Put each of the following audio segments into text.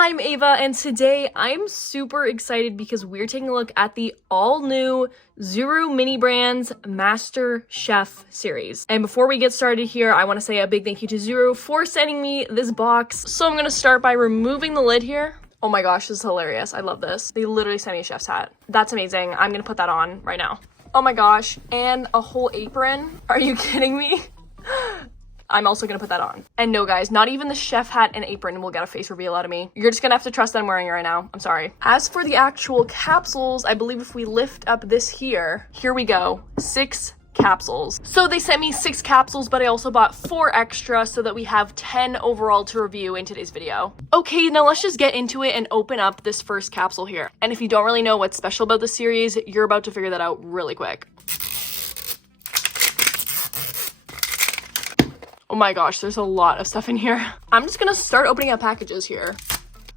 I'm Ava, and today I'm super excited because we're taking a look at the all-new ZURU mini brands MasterChef series. And before we get started here, I want to say a big thank you to ZURU for sending me this box. So I'm going to start by removing the lid here. Oh my gosh, this is hilarious. I love this. They literally sent me a chef's hat. That's amazing. I'm going to put that on right now. Oh my gosh, and a whole apron. Are you kidding me? I'm also gonna put that on. And no guys, not even the chef hat and apron will get a face reveal out of me. You're just gonna have to trust that I'm wearing it right now. I'm sorry. As for the actual capsules, I believe if we lift up this here we go. 6 capsules. So they sent me 6 capsules, but I also bought 4 extra so that we have 10 overall to review in today's video. Okay, now let's just get into it and open up this first capsule here. And if you don't really know what's special about this series, you're about to figure that out really quick. Oh my gosh, there's a lot of stuff in here. I'm just gonna start opening up packages here.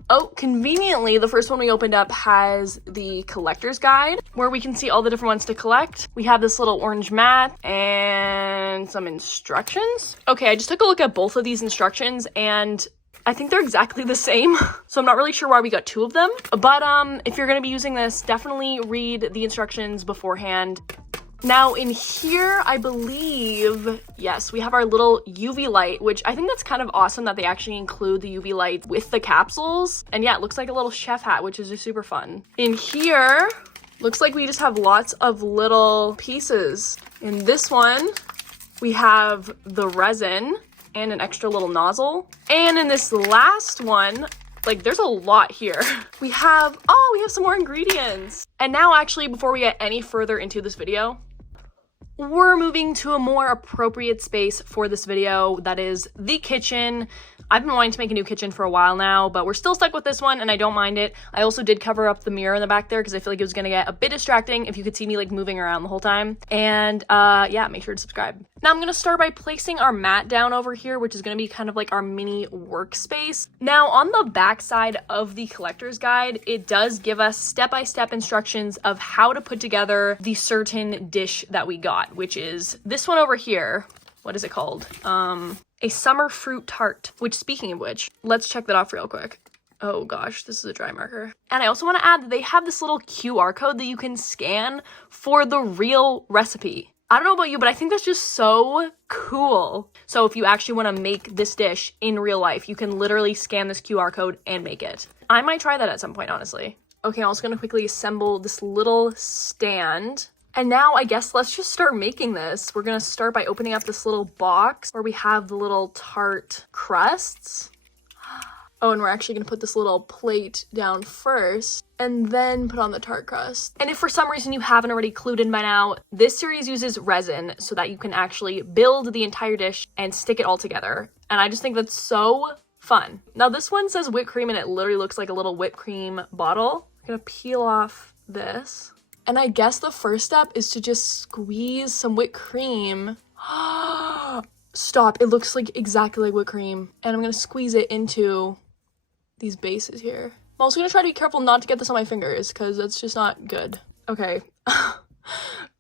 Oh, conveniently, the first one we opened up has the collector's guide where we can see all the different ones to collect. We have this little orange mat and some instructions. Okay, I just took a look at both of these instructions and I think they're exactly the same. So I'm not really sure why we got 2 of them. But if you're gonna be using this, definitely read the instructions beforehand. Now in here, I believe, yes, we have our little UV light, which I think that's kind of awesome that they actually include the UV light with the capsules. And yeah, it looks like a little chef hat, which is just super fun. In here, looks like we just have lots of little pieces. In this one, we have the resin and an extra little nozzle. And in this last one, like there's a lot here. We have some more ingredients. And now actually, before we get any further into this video, we're moving to a more appropriate space for this video, that is the kitchen. I've been wanting to make a new kitchen for a while now, but we're still stuck with this one and I don't mind it. I also did cover up the mirror in the back there because I feel like it was gonna get a bit distracting if you could see me like moving around the whole time. And yeah, make sure to subscribe. Now I'm gonna start by placing our mat down over here, which is gonna be kind of like our mini workspace. Now on the back side of the collector's guide, it does give us step-by-step instructions of how to put together the certain dish that we got, which is this one over here. What is it called? A summer fruit tart, which speaking of which, let's check that off real quick. Oh gosh, this is a dry marker. And I also want to add that they have this little QR code that you can scan for the real recipe. I don't know about you, but I think that's just so cool. So if you actually want to make this dish in real life, you can literally scan this QR code and make it. I might try that at some point, honestly. Okay, I'm also going to quickly assemble this little stand. And now I guess let's just start making this. We're gonna start by opening up this little box where we have the little tart crusts. Oh, and we're actually gonna put this little plate down first and then put on the tart crust. And if for some reason you haven't already clued in by now, this series uses resin so that you can actually build the entire dish and stick it all together. And I just think that's so fun. Now this one says whipped cream and it literally looks like a little whipped cream bottle. I'm gonna peel off this. And I guess the first step is to just squeeze some whipped cream. Stop, it looks like exactly like whipped cream. And I'm gonna squeeze it into these bases here. I'm also gonna try to be careful not to get this on my fingers because that's just not good. Okay.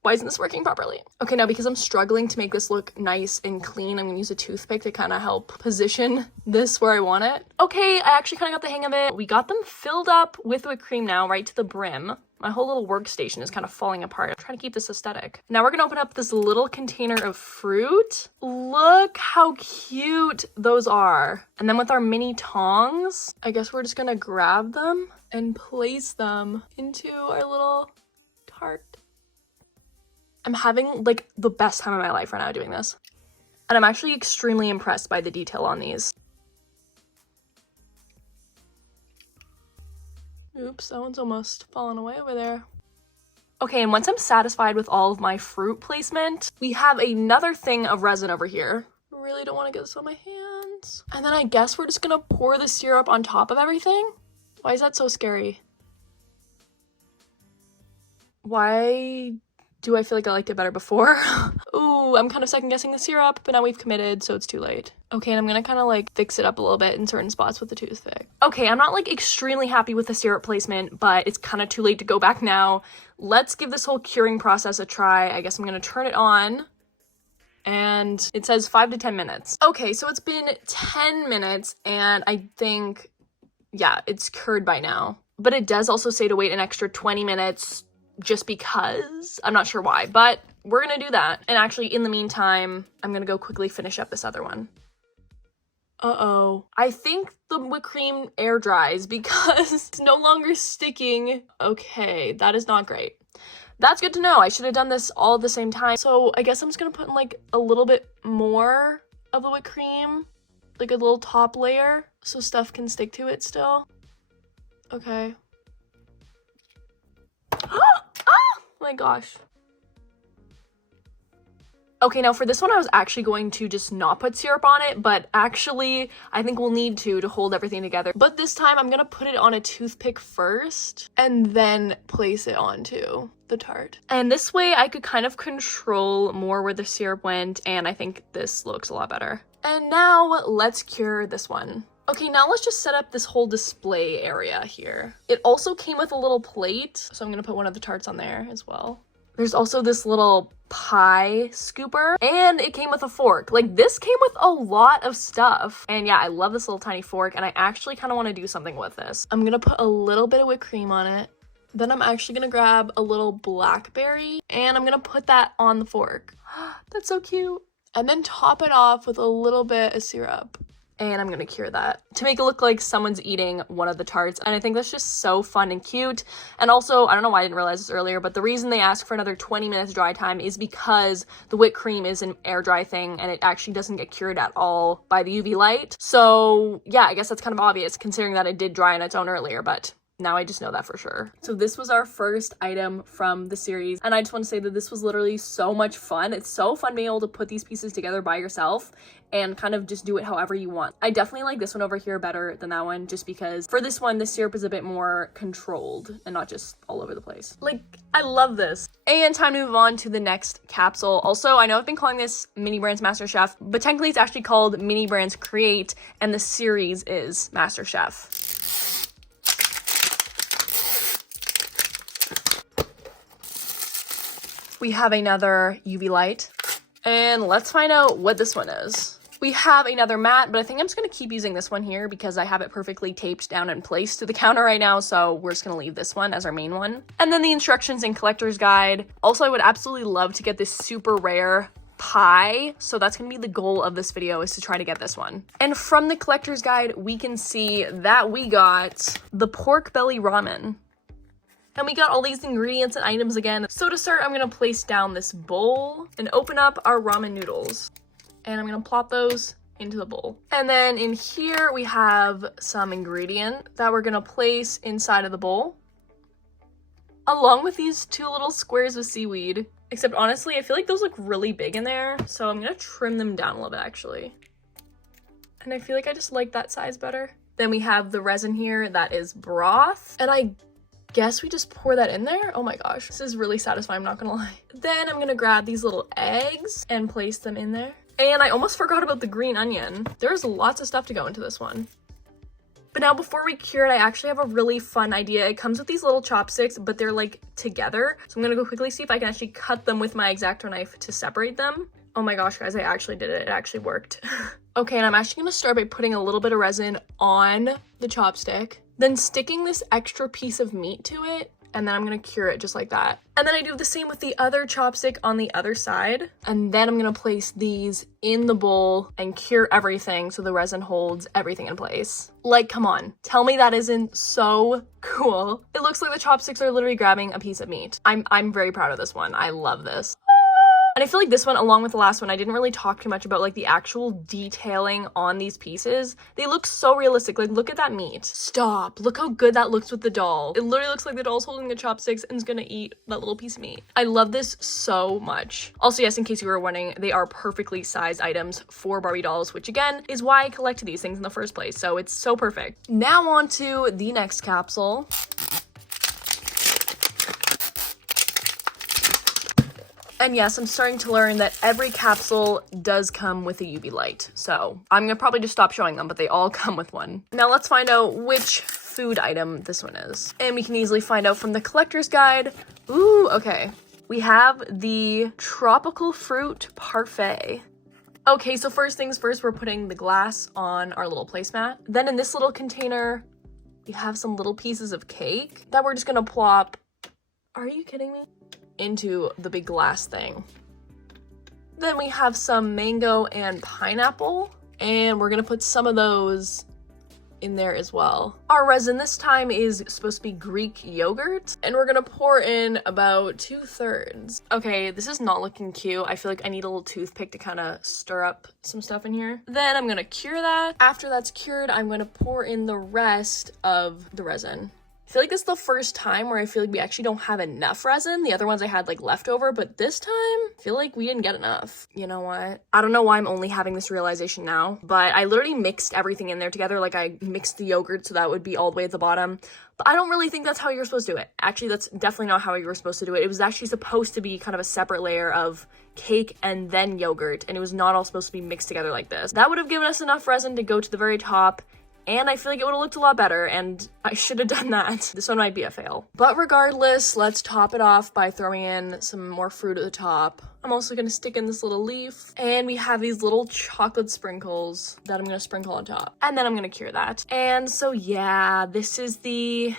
Why isn't this working properly? Okay, now because I'm struggling to make this look nice and clean, I'm gonna use a toothpick to kind of help position this where I want it. Okay, I actually kind of got the hang of it. We got them filled up with whipped cream now, right to the brim. My whole little workstation is kind of falling apart. I'm trying to keep this aesthetic. Now we're gonna open up this little container of fruit. Look how cute those are. And then with our mini tongs, I guess we're just gonna grab them and place them into our little tart. I'm having like the best time of my life right now doing this. And I'm actually extremely impressed by the detail on these. Oops, that one's almost fallen away over there. Okay, and once I'm satisfied with all of my fruit placement, we have another thing of resin over here. I really don't want to get this on my hands. And then I guess we're just gonna pour the syrup on top of everything. Why is that so scary? Why do I feel like I liked it better before? Ooh, I'm kind of second guessing the syrup, but now we've committed, so it's too late. Okay, and I'm gonna kind of like fix it up a little bit in certain spots with the toothpick. Okay, I'm not like extremely happy with the syrup placement, but it's kind of too late to go back now. Let's give this whole curing process a try. I guess I'm gonna turn it on. And it says 5 to 10 minutes. Okay, so it's been 10 minutes, and I think yeah, it's cured by now. But it does also say to wait an extra 20 minutes just because. I'm not sure why, but we're gonna do that. And actually, in the meantime, I'm gonna go quickly finish up this other one. Uh-oh. I think the whipped cream air dries because it's no longer sticking. Okay, that is not great. That's good to know. I should have done this all at the same time. So I guess I'm just gonna put in like a little bit more of the whipped cream, like a little top layer, so stuff can stick to it still. Okay. Oh my gosh. Okay, now for this one, I was actually going to just not put syrup on it, but actually, I think we'll need to hold everything together. But this time, I'm gonna put it on a toothpick first, and then place it onto the tart. And this way, I could kind of control more where the syrup went, and I think this looks a lot better. And now, let's cure this one. Okay, now let's just set up this whole display area here. It also came with a little plate, so I'm gonna put one of the tarts on there as well. There's also this little pie scooper, and it came with a fork. Like, this came with a lot of stuff. And yeah, I love this little tiny fork, and I actually kind of want to do something with this. I'm gonna put a little bit of whipped cream on it. Then I'm actually gonna grab a little blackberry, and I'm gonna put that on the fork. That's so cute. And then top it off with a little bit of syrup. And I'm gonna cure that to make it look like someone's eating one of the tarts. And I think that's just so fun and cute. And also, I don't know why I didn't realize this earlier, but the reason they ask for another 20 minutes dry time is because the whipped cream is an air dry thing and it actually doesn't get cured at all by the UV light. So yeah, I guess that's kind of obvious considering that it did dry on its own earlier, but now I just know that for sure. So this was our first item from the series, and I just want to say that this was literally so much fun. It's so fun being able to put these pieces together by yourself and kind of just do it however you want. I definitely like this one over here better than that one, just because for this one, the syrup is a bit more controlled and not just all over the place. Like, I love this. And time to move on to the next capsule. Also, I know I've been calling this Mini Brands MasterChef, but technically it's actually called Mini Brands Create, and the series is MasterChef. We have another UV light, and let's find out what this one is. We have another mat, but I think I'm just gonna keep using this one here because I have it perfectly taped down and placed to the counter right now, so we're just gonna leave this one as our main one. And then the instructions and collector's guide. Also, I would absolutely love to get this super rare pie, so that's gonna be the goal of this video, is to try to get this one. And from the collector's guide, we can see that we got the pork belly ramen. And we got all these ingredients and items again. So to start, I'm gonna place down this bowl and open up our ramen noodles. And I'm gonna plop those into the bowl. And then in here, we have some ingredient that we're gonna place inside of the bowl, along with these two little squares of seaweed. Except honestly, I feel like those look really big in there, so I'm gonna trim them down a little bit actually. And I feel like I just like that size better. Then we have the resin here that is broth, and I guess we just pour that in there. Oh my gosh, this is really satisfying, I'm not gonna lie. Then I'm gonna grab these little eggs and place them in there. And I almost forgot about the green onion. There's lots of stuff to go into this one. But now before we cure it, I actually have a really fun idea. It comes with these little chopsticks, but they're like together. So I'm gonna go quickly see if I can actually cut them with my X-Acto knife to separate them. Oh my gosh, guys, I actually did it. It actually worked. Okay, and I'm actually gonna start by putting a little bit of resin on the chopstick, then sticking this extra piece of meat to it, and then I'm gonna cure it just like that. And then I do the same with the other chopstick on the other side. And then I'm gonna place these in the bowl and cure everything so the resin holds everything in place. Like, come on, tell me that isn't so cool. It looks like the chopsticks are literally grabbing a piece of meat. I'm very proud of this one. I love this. And I feel like this one, along with the last one, I didn't really talk too much about like the actual detailing on these pieces. They look so realistic. Like, look at that meat. Stop. Look how good that looks with the doll. It literally looks like the doll's holding the chopsticks and is gonna eat that little piece of meat. I love this so much. Also, yes, in case you were wondering, they are perfectly sized items for Barbie dolls, which again is why I collected these things in the first place. So it's so perfect. Now on to the next capsule. And yes, I'm starting to learn that every capsule does come with a UV light. So I'm gonna probably just stop showing them, but they all come with one. Now let's find out which food item this one is. And we can easily find out from the collector's guide. Ooh, okay. We have the tropical fruit parfait. Okay, so first things first, we're putting the glass on our little placemat. Then in this little container, We have some little pieces of cake that we're just gonna plop, are you kidding me? Into the big glass thing. Then we have some mango and pineapple, and we're gonna put some of those in there as well. Our resin this time is supposed to be Greek yogurt, and we're gonna pour in about 2/3. Okay, this is not looking cute. I feel like I need a little toothpick to kind of stir up some stuff in here. Then I'm gonna cure that. After that's cured, I'm gonna pour in the rest of the resin. I feel like this is the first time where I feel like we actually don't have enough resin. The other ones I had like leftover, but this time I feel like we didn't get enough. You know what? I don't know why I'm only having this realization now, but I literally mixed everything in there together. Like I mixed the yogurt so that would be all the way at the bottom. But I don't really think that's how you're supposed to do it. Actually, that's definitely not how you were supposed to do it. It was actually supposed to be kind of a separate layer of cake and then yogurt, and it was not all supposed to be mixed together like this. That would have given us enough resin to go to the very top, and I feel like it would have looked a lot better, and I should have done that. This one might be a fail. But regardless, let's top it off by throwing in some more fruit at the top. I'm also gonna stick in this little leaf, and we have these little chocolate sprinkles that I'm gonna sprinkle on top. And then I'm gonna cure that. And so yeah, this is the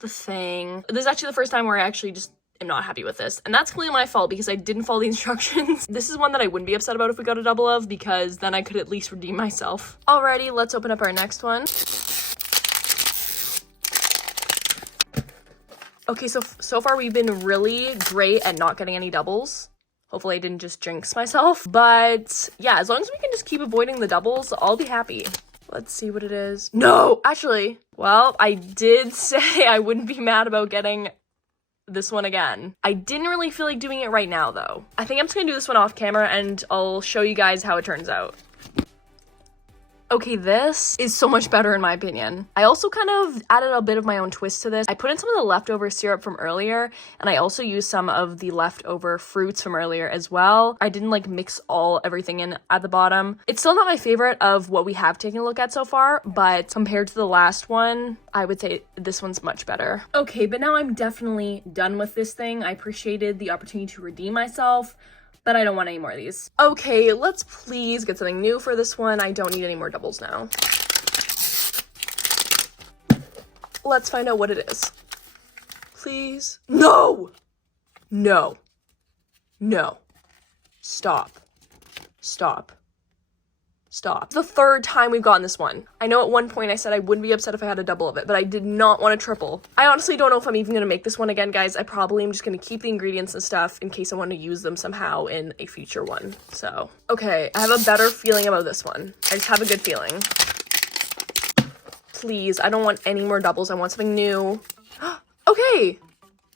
thing. This is actually the first time where I actually just am not happy with this, and that's clearly my fault because I didn't follow the instructions. This is one that I wouldn't be upset about if we got a double of, because then I could at least redeem myself. Alrighty, let's open up our next one. Okay, so far we've been really great at not getting any doubles. Hopefully I didn't just jinx myself, but yeah, as long as we can just keep avoiding the doubles, I'll be happy. Let's see what it is. No, actually, well, I did say I wouldn't be mad about getting this one again. I didn't really feel like doing it right now though. I think I'm just gonna do this one off camera and I'll show you guys how it turns out. Okay, this is so much better in my opinion. I also kind of added a bit of my own twist to this. I put in some of the leftover syrup from earlier, and I also used some of the leftover fruits from earlier as well. I didn't like mix everything in at the bottom. It's still not my favorite of what we have taken a look at so far, but compared to the last one, I would say this one's much better. Okay, but now I'm definitely done with this thing. I appreciated the opportunity to redeem myself, but I don't want any more of these. Okay, let's please get something new for this one. I don't need any more doubles now. Let's find out what it is. Please. No! No. No. Stop. Stop. Stop. The third time we've gotten this one. I know at one point I said I wouldn't be upset if I had a double of it, but I did not want a triple. I honestly don't know if I'm even gonna make this one again, guys. I probably am just gonna keep the ingredients and stuff in case I want to use them somehow in a future one. So, okay, I have a better feeling about this one. I just have a good feeling. Please, I don't want any more doubles. I want something new. Okay.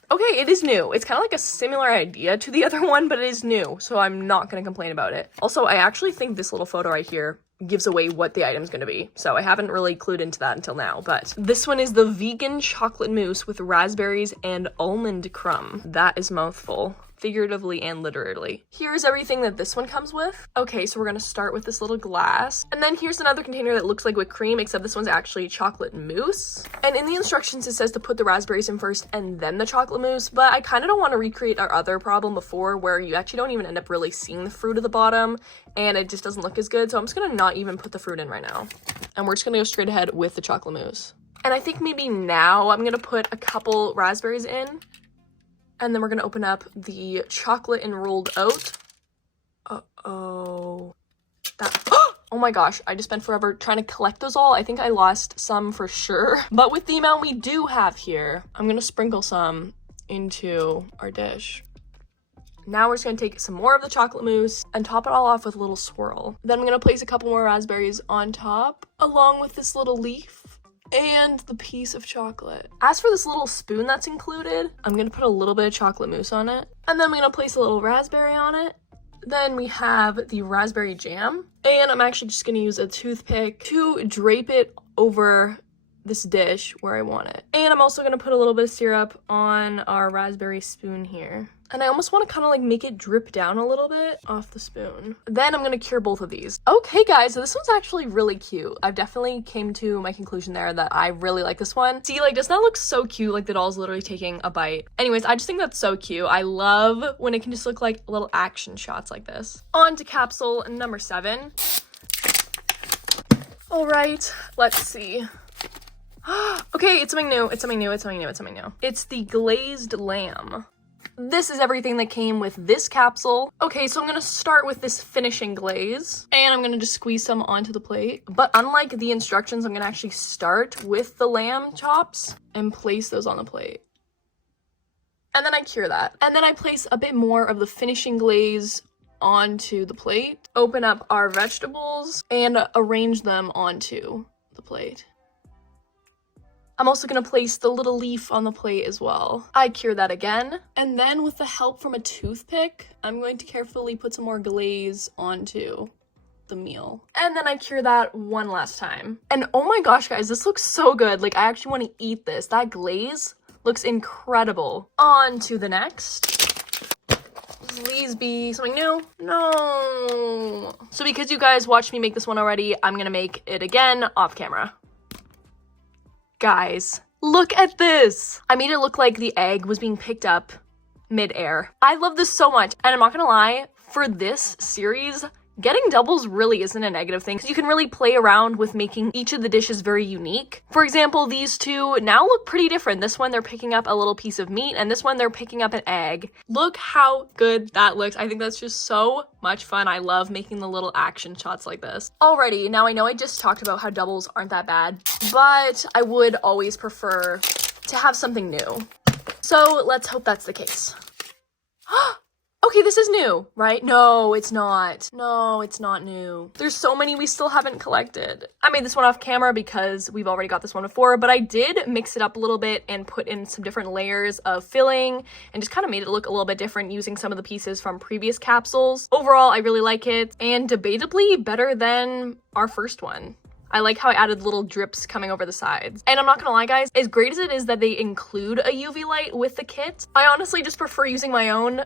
Okay, it is new. It's kind of like a similar idea to the other one, but it is new, so I'm not going to complain about it. Also, I actually think this little photo right here gives away what the item's going to be, so I haven't really clued into that until now, but this one is the vegan chocolate mousse with raspberries and almond crumb. That is mouthful. Figuratively and literally. Here's everything that this one comes with. Okay, so we're gonna start with this little glass. And then here's another container that looks like whipped cream, except this one's actually chocolate mousse. And in the instructions, it says to put the raspberries in first and then the chocolate mousse, but I kind of don't want to recreate our other problem before where you actually don't even end up really seeing the fruit at the bottom and it just doesn't look as good. So I'm just gonna not even put the fruit in right now. And we're just gonna go straight ahead with the chocolate mousse. And I think maybe now I'm gonna put a couple raspberries in. And then we're gonna open up the chocolate and rolled oat. Uh-oh. Oh my gosh, I just spent forever trying to collect those all. I think I lost some for sure. But with the amount we do have here, I'm gonna sprinkle some into our dish. Now we're just gonna take some more of the chocolate mousse and top it all off with a little swirl. Then I'm gonna place a couple more raspberries on top, along with this little leaf and the piece of chocolate. As for this little spoon that's included, I'm gonna put a little bit of chocolate mousse on it, and then I'm gonna place a little raspberry on it. Then we have the raspberry jam, and I'm actually just gonna use a toothpick to drape it over this dish where I want it. And I'm also gonna put a little bit of syrup on our raspberry spoon here. And I almost want to kind of like make it drip down a little bit off the spoon. Then I'm gonna cure both of these. Okay guys, so this one's actually really cute. I've definitely came to my conclusion there that I really like this one. See, like, doesn't that look so cute? Like the doll's literally taking a bite. Anyways, I just think that's so cute. I love when it can just look like little action shots like this. On to capsule number 7. All right, let's see. Okay, it's something new. It's something new. It's something new. It's something new. It's the glazed lamb. This is everything that came with this capsule. Okay, so I'm gonna start with this finishing glaze, and I'm gonna just squeeze some onto the plate. But unlike the instructions, I'm gonna actually start with the lamb chops and place those on the plate. And then I cure that. And then I place a bit more of the finishing glaze onto the plate, open up our vegetables, and arrange them onto the plate. I'm also gonna place the little leaf on the plate as well. I cure that again. And then with the help from a toothpick, I'm going to carefully put some more glaze onto the meal. And then I cure that one last time. And oh my gosh, guys, this looks so good. Like, I actually wanna eat this. That glaze looks incredible. On to the next. Please be something new. No. So because you guys watched me make this one already, I'm gonna make it again off camera. Guys, look at this. I made it look like the egg was being picked up mid-air. I love this so much. And I'm not gonna lie, for this series, getting doubles really isn't a negative thing, because you can really play around with making each of the dishes very unique. For example, these two now look pretty different. This one, they're picking up a little piece of meat, and this one, they're picking up an egg. Look how good that looks. I think that's just so much fun. I love making the little action shots like this. Alrighty, now I know I just talked about how doubles aren't that bad, but I would always prefer to have something new. So let's hope that's the case. Okay, this is new, right? No, it's not. No, it's not new. There's so many we still haven't collected. I made this one off camera because we've already got this one before, but I did mix it up a little bit and put in some different layers of filling and just kind of made it look a little bit different using some of the pieces from previous capsules. Overall, I really like it, and debatably better than our first one. I like how I added little drips coming over the sides. And I'm not gonna lie, guys, as great as it is that they include a UV light with the kit, I honestly just prefer using my own.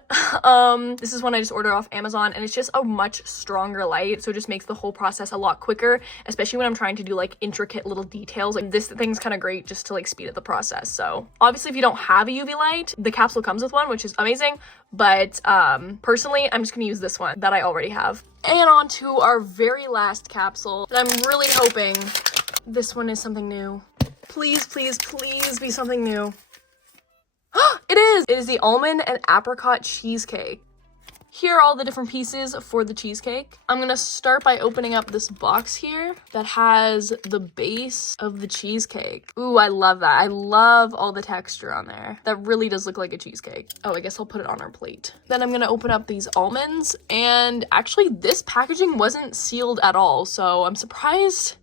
This is one I just ordered off Amazon, and it's just a much stronger light, so it just makes the whole process a lot quicker, especially when I'm trying to do like intricate little details. Like, this thing's kind of great just to like speed up the process. So obviously if you don't have a UV light, the capsule comes with one, which is amazing. But personally, I'm just gonna use this one that I already have. And on to our very last capsule. And I'm really hoping this one is something new. Please, please, please be something new. It is! It is the almond and apricot cheesecake. Here are all the different pieces for the cheesecake. I'm gonna start by opening up this box here that has the base of the cheesecake. Ooh, I love that. I love all the texture on there. That really does look like a cheesecake. Oh, I guess I'll put it on our plate. Then I'm gonna open up these almonds, and actually this packaging wasn't sealed at all, so I'm surprised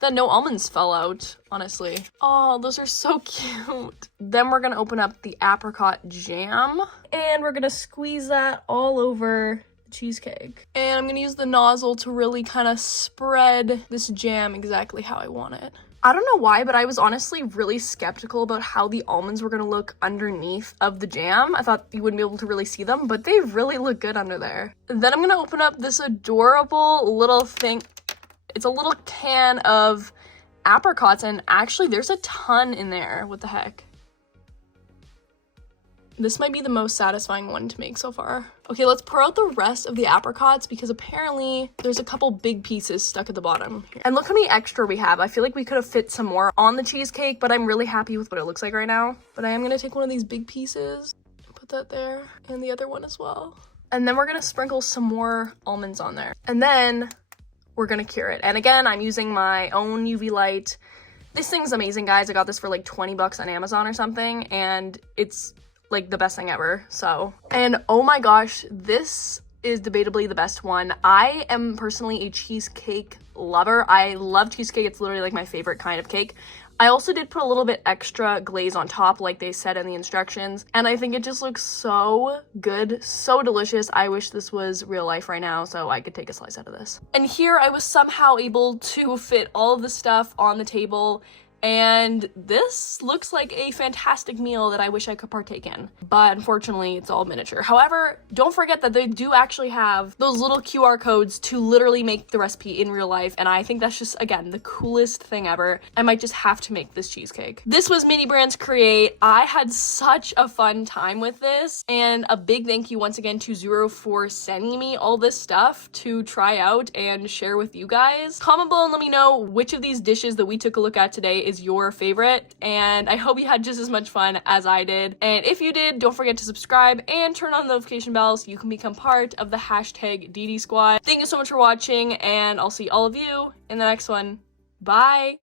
that no almonds fell out, honestly. Oh, those are so cute. Then we're gonna open up the apricot jam, and we're gonna squeeze that all over the cheesecake. And I'm gonna use the nozzle to really kind of spread this jam exactly how I want it. I don't know why, but I was honestly really skeptical about how the almonds were gonna look underneath of the jam. I thought you wouldn't be able to really see them, but they really look good under there. Then I'm gonna open up this adorable little thing. It's a little can of apricots, and actually there's a ton in there. What the heck? This might be the most satisfying one to make so far. Okay, let's pour out the rest of the apricots because apparently there's a couple big pieces stuck at the bottom here. And look how many extra we have. I feel like we could have fit some more on the cheesecake, but I'm really happy with what it looks like right now. But I am gonna take one of these big pieces, put that there, and the other one as well. And then we're gonna sprinkle some more almonds on there. And then we're gonna cure it. And again, I'm using my own UV light. This thing's amazing, guys. I got this for like 20 bucks on Amazon or something, and it's like the best thing ever. So, and oh my gosh, this is debatably the best one. I am personally a cheesecake lover. I love cheesecake. It's literally like my favorite kind of cake. I also did put a little bit extra glaze on top like they said in the instructions, and I think it just looks so good, so delicious. I wish this was real life right now so I could take a slice out of this. And here I was somehow able to fit all of the stuff on the table, and this looks like a fantastic meal that I wish I could partake in. But unfortunately, it's all miniature. However, don't forget that they do actually have those little QR codes to literally make the recipe in real life. And I think that's just, again, the coolest thing ever. I might just have to make this cheesecake. This was Mini Brands Create. I had such a fun time with this. And a big thank you once again to ZURU for sending me all this stuff to try out and share with you guys. Comment below and let me know which of these dishes that we took a look at today is your favorite, and I hope you had just as much fun as I did. And if you did, don't forget to subscribe and turn on the notification bell so you can become part of the hashtag DD Squad. Thank you so much for watching, and I'll see all of you in the next one. Bye!